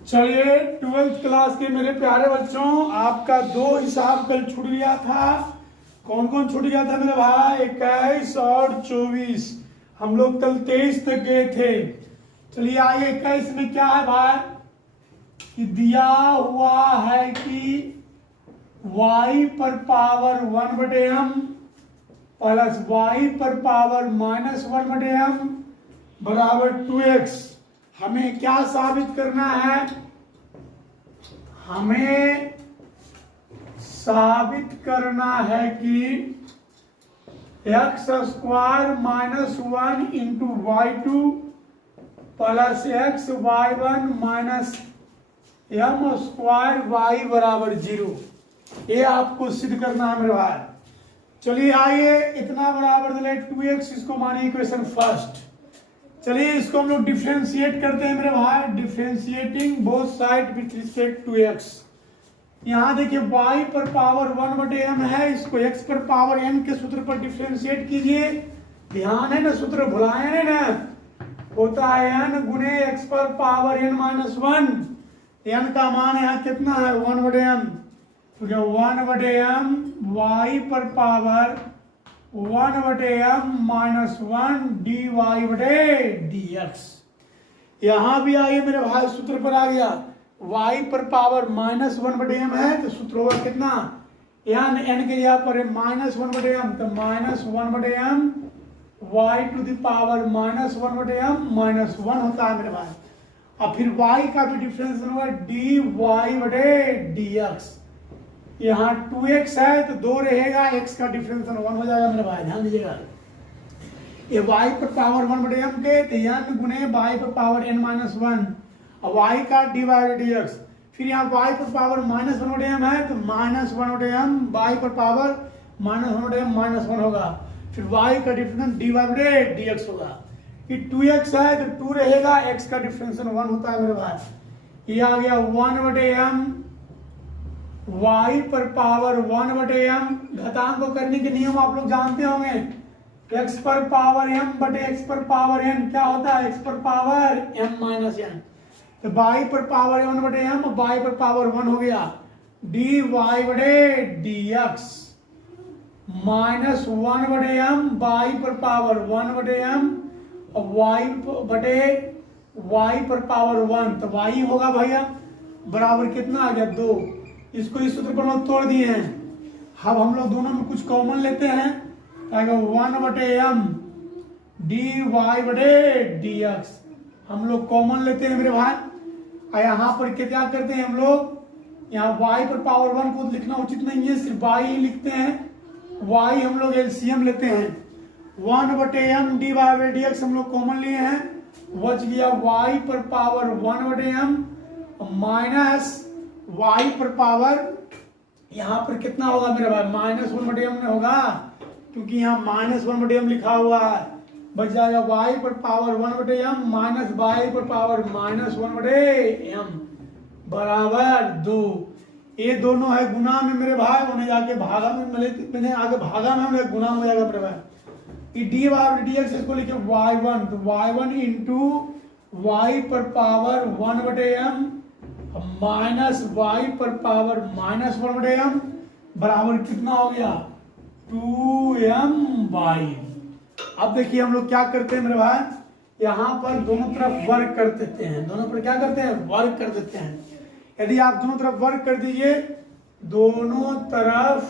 चलिए 12th class के मेरे प्यारे बच्चों, आपका दो हिसाब कल छूट गया था। कौन कौन छूट गया था मेरे भाई? 21 और 24। हम लोग कल 23 तक गए थे। चलिए आइए 21 में क्या है भाई कि दिया हुआ है कि y पर पावर 1/m प्लस y पर पावर -1/m बराबर 2x। हमें क्या साबित करना है? हमें साबित करना है कि x² -1 into y2 plus xy1 minus m² y बराबर 0। ये आपको सिद्ध करना है मेरे भाई। चलिए आइए, इतना बराबर दिले 2x, इसको मानिए इक्वेशन फर्स्ट। चलिए इसको हम लोग डिफरेंशिएट करते हैं मेरे भाई। Differentiating both side with respect to x। यहाँ देखिए y पर पावर 1/m है, इसको x पर पावर n के सूत्र पर डिफरेंशिएट कीजिए। ध्यान है ना, सूत्र भुलाए है ना, होता है n गुने x पर पावर n -1। n का मान यहाँ कितना है? 1/m। तो क्या 1/m y पर पावर 1/m -1 dy/dx। यहां भी आइए मेरे भाई, सूत्र पर आ गया। y पर पावर -1/m है तो सूत्र होगा कितना? n के यहाँ पर -1/m, तो -1/m y to the power -1/m -1 होता है मेरे भाई। और फिर y का भी डिफरेंस होगा dy/dx। यहाँ 2x है तो 2 रहेगा, x का डिफरेंस 1 हो जाएगा मेरे भाई। ध्यान दीजिएगा, ये y पर पावर 1/m के तो n गुने y पर पावर n -1 और y का dy/dx। फिर यहाँ y पर पावर -1/m है तो -1/m y पर पावर -1/m -1 होगा। फिर y का डिफरेंस dy/dx होगा। ये 2x है तो 2 रहेगा, x का डिफरेंस 1 होता है मेरे भाई। ये आ गया 1/m y पर पावर 1/m। घातांक को करने के नियम आप लोग जानते होंगे। x पर पावर m बटे x पर पावर n क्या होता है? x पर पावर m -n। तो y पर पावर 1/m, y पर पावर 1 हो गया। dy/dx -1/m y पर पावर 1/m और y पर पावर 1, तो y होगा भैया बराबर कितना आ गया? 2। इसको इस सूत्र पर हम तोड़ दिए हैं। अब हम लोग दोनों में कुछ कॉमन लेते हैं, आएगा 1/m dy/dx। हम लोग कॉमन लेते हैं मेरे भाई। और यहाँ पर क्या करते हैं हम लोग? यहाँ y पर पावर 1 को लिखना उचित नहीं है, सिर्फ y ही लिखते हैं। y हम लोग एलसीएम लेते हैं। 1/m dy/dx हम लोग कॉमन लिए हैं, बच गया y पर पावर 1/m माइनस y पर पावर, यहाँ पर कितना होगा मेरे भाई? -1/m में होगा, क्योंकि यहाँ -1/m लिखा हुआ है। बच जाएगा y पर पावर 1/m माइनस y पर पावर -1/m बराबर 2। ये दोनों है गुना में मेरे भाई, उन्हें जाके भागा में मैंने आगे भागा में हमें गुना हो जाएगा मेरे भाई। ये dy/dx इसको लिखे y1, तो y1 इंटू y पर पावर 1/m माइनस y पर पावर -1/m बराबर कितना हो गया? 2my। अब देखिए हम लोग क्या करते हैं मेरे भाई, यहाँ पर दोनों तरफ वर्ग कर देते हैं। दोनों पर क्या करते हैं? वर्ग कर देते हैं। यदि आप दोनों तरफ वर्ग कर दीजिए, दोनों तरफ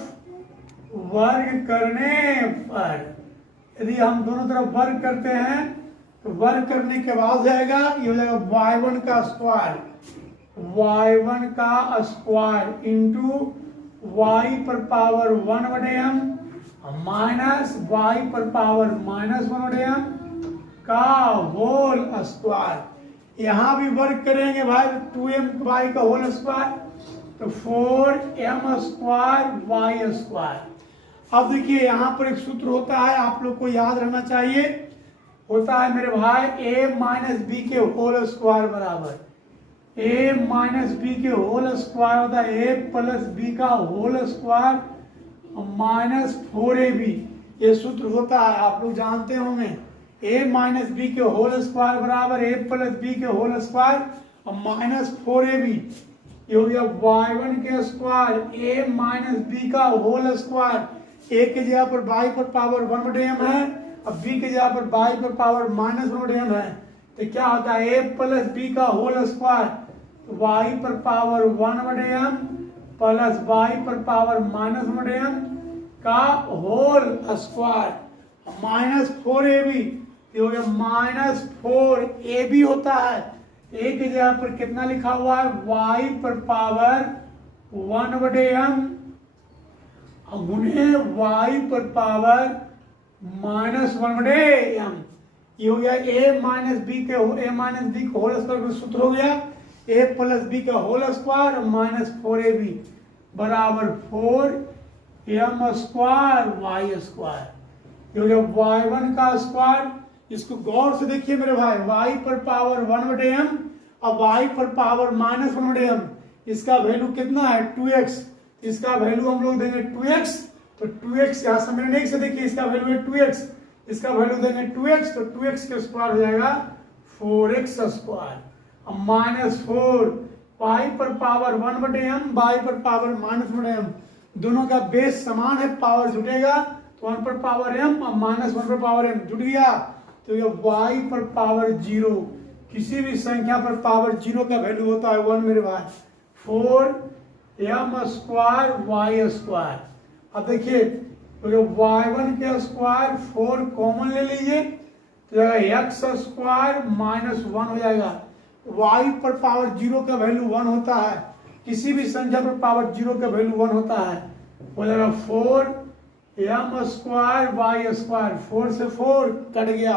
वर्ग करने पर, यदि हम दोनों तरफ वर्ग करते हैं तो वर्ग करने के बाद जाएगा, ये हो जाएगा y1 का स्क्वायर, y1 का स्क्वायर इंटू y पर पावर 1/m माइनस y पर पावर -1/m का होल स्क्वायर। यहाँ भी वर्ग करेंगे भाई, 2my का होल स्क्वायर, तो 4m² y²। अब देखिए यहाँ पर एक सूत्र होता है, आप लोग को याद रहना चाहिए, होता है मेरे भाई a - b के होल स्क्वायर बराबर a - b के होल स्क्वायर होता है a + b का होल स्क्वायर -4ab। ये सूत्र होता है, आप लोग जानते होंगे। a - b के होल स्क्वायर बराबर a + b के होल स्क्वायर अब -4ab ये हो गया y1 के स्क्वायर a माइनस बी का होल स्क्वायर। a के जगह पर y पर पावर 1/m है, अब b के जगह पर y पर पावर -1/m है, तो क्या होता है a प्लस b का होल स्क्वायर, तो y पर पावर 1/m प्लस y पर पावर -1/m का होल स्क्वायर। -4ab ये हो गया -4ab होता है। a की जगह पर कितना लिखा हुआ है y पर पावर 1/m गुणे y पर पावर -1/m। ये हो गया a माइनस बी का होल स्क्वायर का सूत्र हो गया a प्लस बी का होल स्क्वायर -4ab बराबर 4m स्क्वायर y स्क्वायर। ये हो गया y1 का स्क्वायर। इसको गौर से देखिए मेरे भाई, y पर पावर 1/m अब y पर पावर -1/m, इसका वैल्यू कितना है 2x, इसका वैल्यू हम लोग देंगे 2x, तो 2x यहाँ समझने से देखिए इसका वैल्यू है 2x, इसका वैल्यू देंगे 2x, तो 2x के स्क्वायर हो जाएगा 4x स्क्वायर। अब -4 y पर पावर 1/m y पर पावर -1/m दोनों का बेस समान है, पावर जुटेगा तो 1 पर पावर m और -1 पर पावर m जुट गया, तो ये y पर पावर 0, किसी भी संख्या पर पावर 0 का वैल्यू होता है 1 मेरे भाई, 4m स्क्वायर y स्क्वायर। अब देखिए तो y1 के स्क्वायर 4 कॉमन ले लीजिए तो जाएगा x स्क्वायर -1 हो जाएगा। y पर पावर 0 का वैल्यू 1 होता है, किसी भी संख्या पर पावर 0 का वैल्यू 1 होता है, हो जाएगा 4m स्क्वायर y स्क्वायर, 4 से 4 कट गया,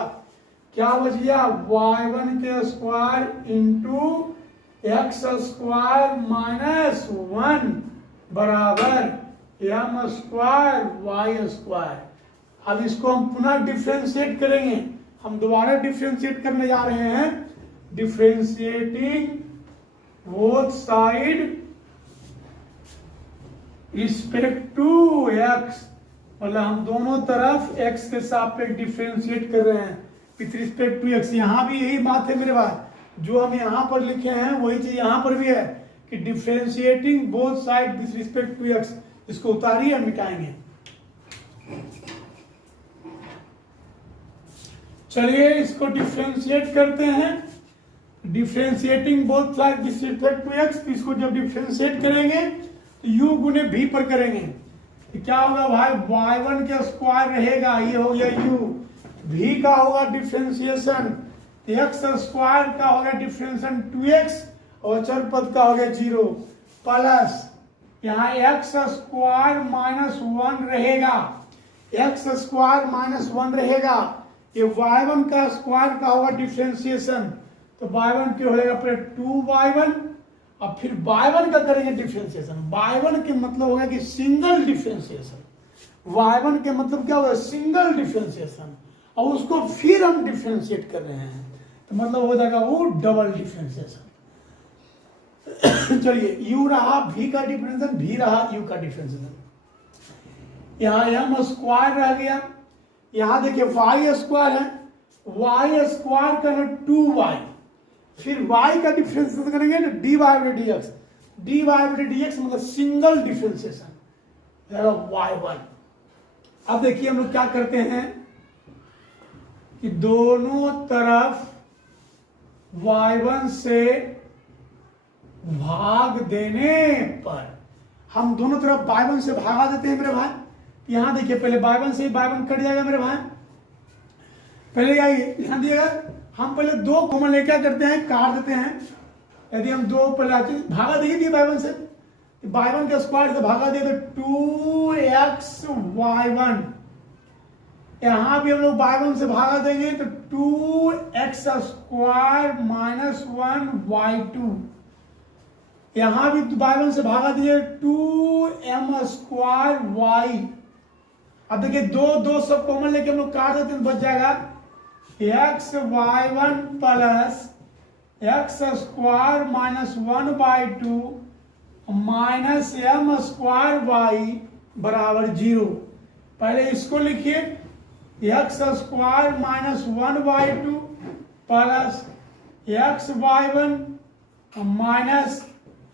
क्या बच गया y1 के स्क्वायर इंटू x स्क्वायर -1 बराबर m स्क्वायर y स्क्वायर। अब इसको हम पुनः डिफ्रेंशिएट करेंगे, हम दोबारा डिफ्रेंशिएट करने जा रहे हैं, differentiating both side respect to x, मतलब हम दोनों तरफ x के सापेक्ष डिफ्रेंशिएट कर रहे हैं विथ रिस्पेक्ट टू x। यहाँ भी यही बात है मेरे भाई, जो हम यहाँ पर लिखे हैं वही चीज यहाँ पर भी है कि differentiating both side with respect to x। इसको उतारिए हम मिटाएंगे। चलिए इसको डिफ्रेंशिएट करते हैं, differentiating both side with respect to x। इसको जब डिफ्रेंशिएट करेंगे तो u गुने v पर करेंगे, तो क्या होगा भाई y1 के स्क्वायर रहेगा, ये हो गया u, v का होगा डिफ्रेंशिएशन, x स्क्वायर का होगा डिफ्रेंशिएशन 2x और चर पद का हो गया 0 प्लस यहाँ x स्क्वायर -1 रहेगा, x स्क्वायर -1 रहेगा, ये y1 का स्क्वायर का होगा डिफ्रेंशिएशन, तो y1 की हो जाएगा पहले 2y1 अब फिर y1 का करेंगे डिफ्रेंशिएशन। y1 के मतलब होगा कि सिंगल डिफ्रेंशिएशन, y1 के मतलब क्या होगा सिंगल डिफ्रेंशिएशन, और उसको फिर हम डिफ्रेंशिएट कर रहे हैं तो मतलब हो जाएगा वो डबल डिफ्रेंशिएशन। चलिए u रहा v का डिफ्रेंशिएशन, v रहा u का डिफ्रेंशिएशन, यहाँ m स्क्वायर रह गया, यहाँ देखिए y स्क्वायर है, y स्क्वायर का 2y, फिर y का डिफ्रेंशिएशन करेंगे तो dy/dx, dy/dx मतलब सिंगल डिफ्रेंशिएशन y1। अब देखिए हम लोग क्या करते हैं कि दोनों तरफ y1 से भाग देने पर, हम दोनों तरफ y1 से भागा देते हैं मेरे भाई। यहां देखिए पहले y1 से y1 कट जाएगा मेरे भाई, पहले ध्यान दिएगा, हम पहले 2 कॉमन ले क्या करते हैं काट देते हैं, यदि हम 2 पहले भागा देंगे y1 से, y1 के स्क्वायर से भागा दिए तो 2xy1, यहां भी हम लोग y1 से भागा देंगे तो 2x स्क्वायर -1y2, यहां भी y1 से भागा दिए 2m स्क्वायर y। अब देखिए 2 सब कॉमन लेके हम लोग काट देते हैं, बच जाएगा xy1 plus x square -1/2 minus m square y बराबर 0। पहले इसको लिखिए x square -1/2 plus xy1 minus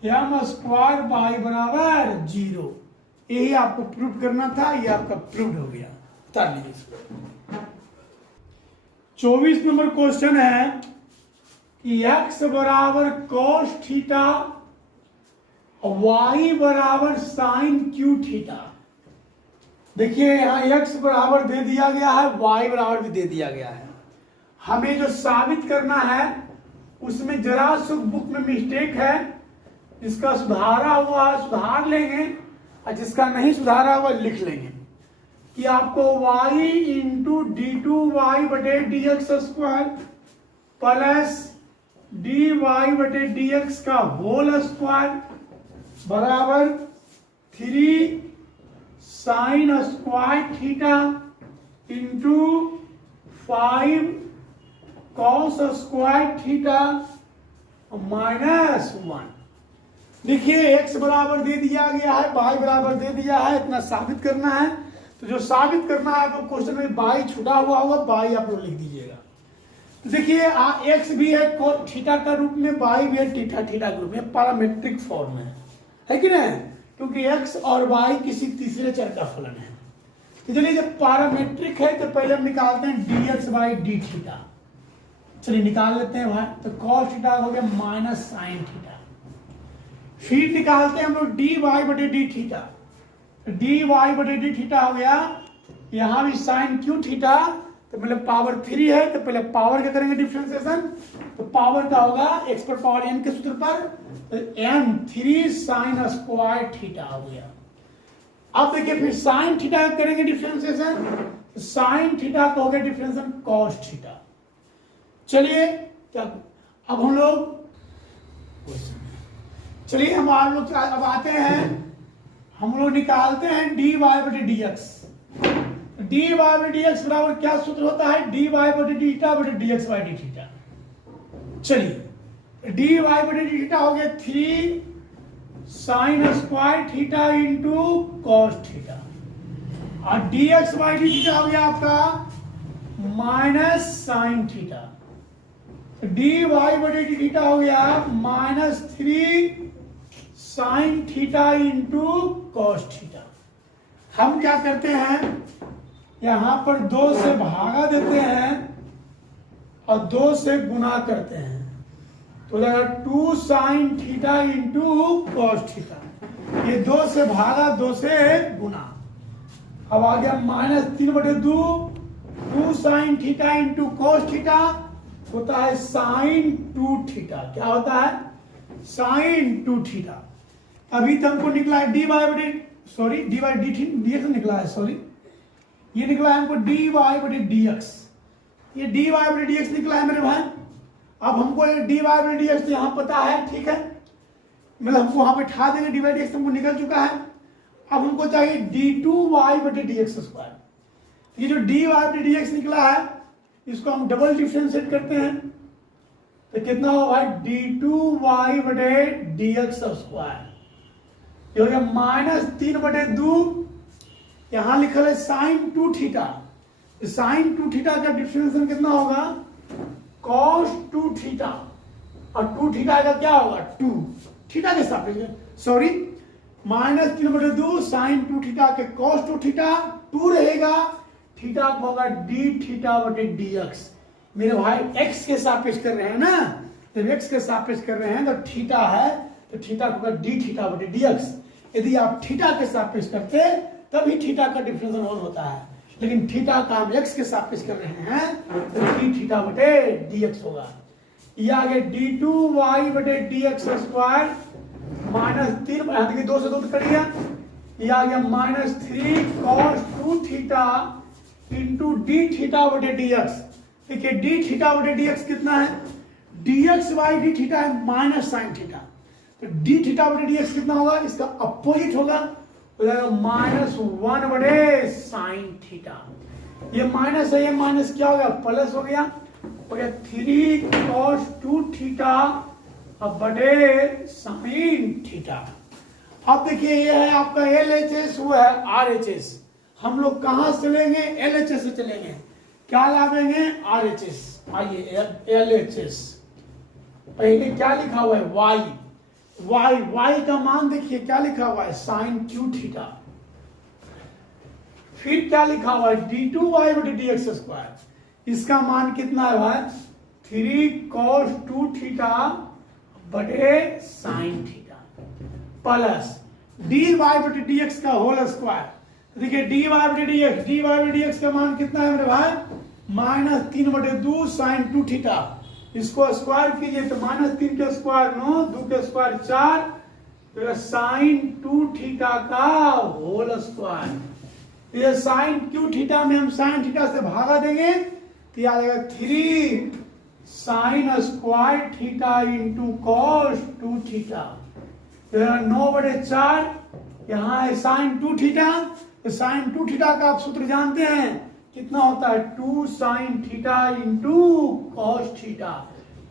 m square बाई बराबर 0। यही आपको प्रूव करना था, ये आपका प्रूव हो गया। उतार लीजिए इसको। 24 नंबर क्वेश्चन है कि x बराबर cos थीटा, y बराबर साइन क्यू थीटा। देखिए यहाँ x बराबर दे दिया गया है, y बराबर भी दे दिया गया है। हमें जो साबित करना है उसमें जरा सा बुक में मिस्टेक है, जिसका सुधारा हुआ सुधार लेंगे और जिसका नहीं सुधारा हुआ लिख लेंगे कि आपको y into D two Y बटे D X square plus D Y बटे डी एक्स का होल स्क्वायर बराबर 3 sine square theta into 5 cos square theta minus 1। देखिए x बराबर दे दिया गया है, y बराबर दे दिया है, इतना साबित करना है। तो जो साबित करना है तो क्वेश्चन में y छुटा हुआ होगा, y आप लोग लिख दीजिएगा। तो देखिए x भी है थीटा का रूप में, y भी है थीटा थीटा के रूप में, पैरामेट्रिक फॉर्म में है कि नहीं, क्योंकि x और y किसी तीसरे चर का फलन है। तो चलिए जब पैरामेट्रिक है तो पहले हम निकालते हैं dx बाई डी थीटा। चलिए निकाल लेते हैं भाई। तो cos थीटा हो गया माइनस साइन थीटा। फिर निकालते हैं हम लोग डी वाई बटे डी थीटा। डी वाई बटे डी थीटा हो गया, यहां भी साइन क्यू थीटा, तो मतलब पावर 3 है, तो पहले पावर क्या करेंगे डिफरेंशिएशन। तो पावर का होगा x पर पावर n के सूत्र पर, तो n 3 साइन स्क्वायर थीटा हो गया। अब देखिए फिर साइन थीटा करेंगे डिफरेंशिएशन, तो साइन थीटा का हो गया डिफरेंशिएशन कॉस थीटा। चलिए क्या अब हम लोग चलिए हम आप लोग अब आते हैं, हम लोग निकालते हैं डी वाई बटे डी एक्स। डी वाई बटे डी एक्स बराबर क्या सूत्र होता है, डी वाई बटे डी थीटा बटे D X by D theta. चलिए डी वाई बटे डी थीटा हो गया 3 sine square theta into cos theta, और D X by D theta हो गया आपका minus sine theta. D Y बटे डी थीटा हो गया minus 3 sine theta into cos theta. हम क्या करते हैं, यहां पर 2 से भागा देते हैं और 2 से गुना करते हैं, तो लगा 2 sign theta into cos theta. ये 2 से भागा 2 से गुना, अब आ गया minus 3/2 2 sign theta into cos theta होता है साइन 2 थीटा। क्या होता है, साइन 2 थीटा। अभी तो हमको निकला है डी वाई बटे sorry d y d d x निकला है, सॉरी ये निकला है हमको डी वाई बटे डी एक्स। ये डी वाई बटे डी एक्स निकला है मेरे भाई। अब हमको डी वाई बटे डी एक्स यहाँ पता है, ठीक है, मतलब हमको वहां पे ठा देंगे, डी वाई डी एक्स हमको निकल चुका है। अब हमको चाहिए डी टू वाई बटे डी एक्स स्क्वायर। ये जो डी वाई बटे डी एक्स निकला है इसको हम डबल डिफरेंशिएट करते हैं, तो कितना होगा भाई डी टू वाई बटे डी एक्स स्क्वायर। ये हो गया माइनस 3/2, यहां लिखा है साइन 2 थीटा। साइन 2 थीटा का डिफरेंशिएशन कितना होगा, कॉस 2 थीटा, और 2 थीटा का क्या होगा 2 थीटा के सापेक्ष, सॉरी माइनस 3/2 साइन 2 थीटा के कॉस 2 थीटा, 2 रहेगा, थीटा को होगा डी थीटा बटे डी एक्स। मेरे भाई एक्स के सापेक्ष कर रहे हैं ना, जब एक्स के सापेक्ष कर रहे हैं तो थीटा है, तो थीटा को होगा डी थीटा बटे डी एक्स। यदि आप थीटा के सापेक्ष करते तभी थीटा का डिफरेंशिएशन और होता है, लेकिन थीटा का हम एक्स के सापेक्ष कर रहे हैं तो डी थीटा बटे डी एक्स होगा। ये आ गया डी टू वाई बटे डी एक्स स्क्वायर माइनस 3 2 से 2 कट गया, ये आ गया minus 3 cos 2 theta into D theta बटे डी एक्स। देखिए डी थीटा बटे डी एक्स कितना है, D X by D theta है माइनस साइन थीटा, तो डी थीटा बटे डी एक्स कितना होगा, इसका अपोजिट होगा, हो जाएगा माइनस 1 बटे साइन थीटा। ये माइनस है, ये माइनस क्या हो गया प्लस हो गया 3 कॉस 2 थीटा अब बटे साइन थीटा। अब देखिए ये है आपका LHS, वो है RHS। हम लोग कहां से लेंगे, LHS से चलेंगे, क्या लावेंगे RHS। आइए LHS, पहले क्या लिखा हुआ है वाई, वाई वाई का मान देखिए क्या लिखा हुआ है साइन क्यू थीटा। फिर क्या लिखा हुआ है d2y बटे dx स्क्वायर, इसका मान कितना है भाई 3 cos 2 थीटा बटे साइन थीटा प्लस dy बटे dx का होल स्क्वायर। देखिए dy बटे dx का मान कितना है मेरे भाई -3 बटे 2 साइन 2 थीटा। इसको स्क्वायर कीजिए तो -3 के स्क्वायर 9, 2 के स्क्वायर 4, तो साइन 2 थीटा का होल स्क्वायर। ये साइन क्यू थीटा में हम साइन थीटा से भागा देंगे तो आ जाएगा 3 sine square theta into cos 2 theta. 9/4 यहाँ है साइन 2 थीटा, तो साइन 2 थीटा का आप सूत्र जानते हैं कितना होता है 2 sign theta into cos theta.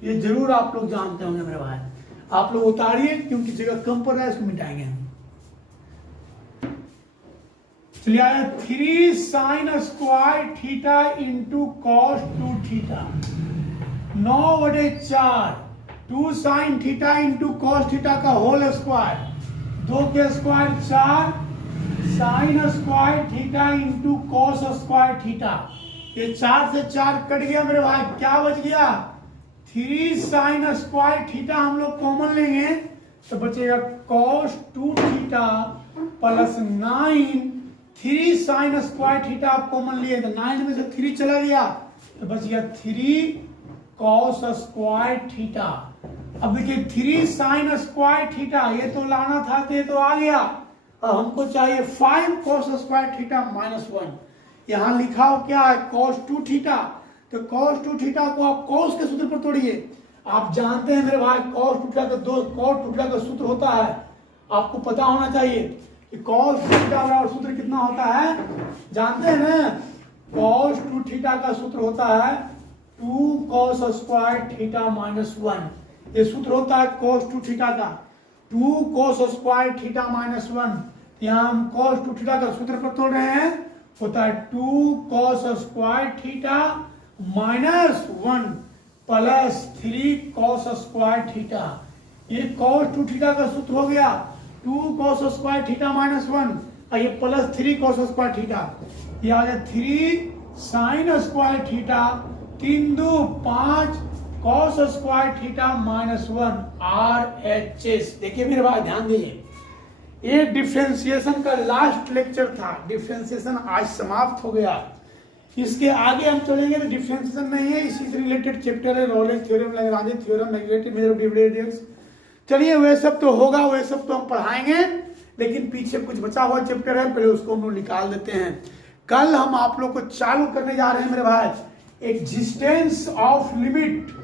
ये जरूर आप लोग जानते होंगे मेरे भाई, आप लोग उतारिए क्योंकि जगह कम पड़ रहा है, इसको मिटाएंगे हम। चलिए आया 3 sine square theta into cos 2 theta. 9/4 2 sign theta into cos theta का होल स्क्वायर, 2 के square 4 sign square theta into cos square theta. ये 4 से 4 कट गया मेरे भाई, क्या बच गया 3 साइन स्क्वायर थीटा हम लोग कॉमन लेंगे तो बचेगा cos 2 theta plus 9। 3 sine square theta आप कॉमन लिए तो 9 में से 3 चला गया तो बच गया 3 कॉस स्क्वायर थीटा। अब देखिए 3 साइन स्क्वायर थीटा ये तो लाना था तो ये तो आ गया, और हमको चाहिए 5 कॉस स्क्वायर थीटा -1। यहाँ लिखा हो क्या है कॉस 2 थीटा, तो कॉस 2 थीटा को आप कॉस के सूत्र पर तोड़िए। आप जानते हैं मेरे भाई कॉस 2 थीटा का कॉस 2 थीटा का सूत्र होता है, आपको पता होना चाहिए कि कॉस 2 थीटा का सूत्र कितना होता है, जानते हैं ना कॉस 2 थीटा का सूत्र होता है 2 कॉस स्क्वायर थीटा -1। ये सूत्र होता है कॉस 2 थीटा का 2 कॉस स्क्वायर थीटा -1। यहाँ हम कॉस 2 थीटा का सूत्र पर तोड़ रहे हैं, होता है 2 cos square theta -1 plus 3 cos square theta. ये कॉस 2 थीटा का सूत्र हो गया 2 कॉस स्क्वायर थीटा -1 और ये प्लस 3 कॉस स्क्वायर थीटा। ये आ गया 3 sine square theta 3 2 5 cos square theta -1 RHS। देखिए मेरे भाई ध्यान दीजिए, ये डिफरेंशिएशन का लास्ट लेक्चर था, डिफरेंशिएशन आज समाप्त हो गया। इसके आगे हम चलेंगे तो डिफरेंशिएशन नहीं है, इसी से रिलेटेड चैप्टर है Rolle's theorem, Lagrange theorem, negative measure of difference. चलिए वे सब तो होगा, वे सब तो हम पढ़ाएंगे, लेकिन पीछे कुछ बचा हुआ चैप्टर है पहले उसको हम लोग निकाल देते हैं। कल हम आप लोग को चालू करने जा रहे हैं मेरे भाई, एग्जिस्टेंस ऑफ लिमिट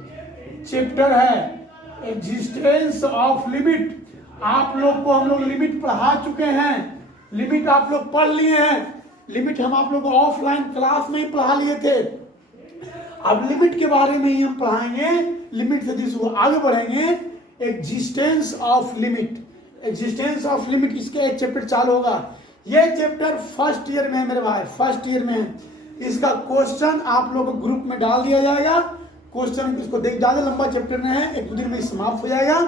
चैप्टर है, एग्जिस्टेंस ऑफ लिमिट। आप लोग को हम लोग लिमिट पढ़ा चुके हैं, लिमिट आप लोग पढ़ लिए हैं, लिमिट हम आप लोग को ऑफलाइन क्लास में ही पढ़ा लिए थे। अब लिमिट के बारे में ही हम पढ़ाएंगे, लिमिट से जिसको आगे बढ़ेंगे existence of limit. Existence of limit इसके एक चैप्टर चालू होगा, ये चैप्टर फर्स्ट ईयर में है मेरे भाई, फर्स्ट ईयर में है। इसका क्वेश्चन आप लोग को ग्रुप में डाल दिया जाएगा, क्वेश्चन इसको देख, ज्यादा लंबा चैप्टर नहीं है, 1-2 दिन में समाप्त हो जाएगा।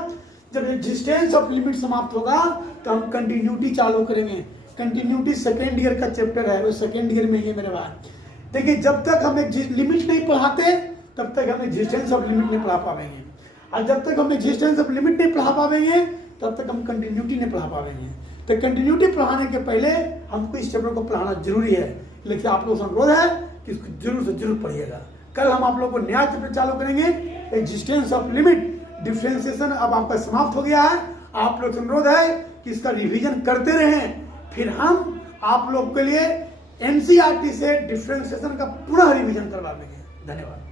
जब एग्जिस्टेंस ऑफ लिमिट समाप्त होगा तो हम कंटिन्यूटी चालू करेंगे। कंटिन्यूटी सेकेंड ईयर का चैप्टर है, वो सेकेंड ईयर में ही है मेरे भाई। देखिए जब तक हम लिमिट नहीं पढ़ाते तब तक हम एग्जिस्टेंस ऑफ लिमिट नहीं पढ़ा पाएंगे, और जब तक हम एग्जिस्टेंस ऑफ लिमिट नहीं पढ़ा पाएंगे तब तक हम कंटिन्यूटी नहीं पढ़ा पाएंगे। तो कंटिन्यूटी पढ़ाने के पहले हमको इस चैप्टर को पढ़ाना जरूरी है, लेकिन आप लोगों से अनुरोध है कि इसको जरूर से जरूर पढ़िएगा। कल हम आप लोग को नया चैप्टर चालू करेंगे, एग्जिस्टेंस ऑफ लिमिट। डिफरेंशिएशन अब आपका समाप्त हो गया है, आप लोग से अनुरोध है कि इसका रिवीजन करते रहें, फिर हम आप लोग के लिए एनसीईआरटी से डिफरेंशिएशन का पूरा रिवीजन करवा देंगे। धन्यवाद।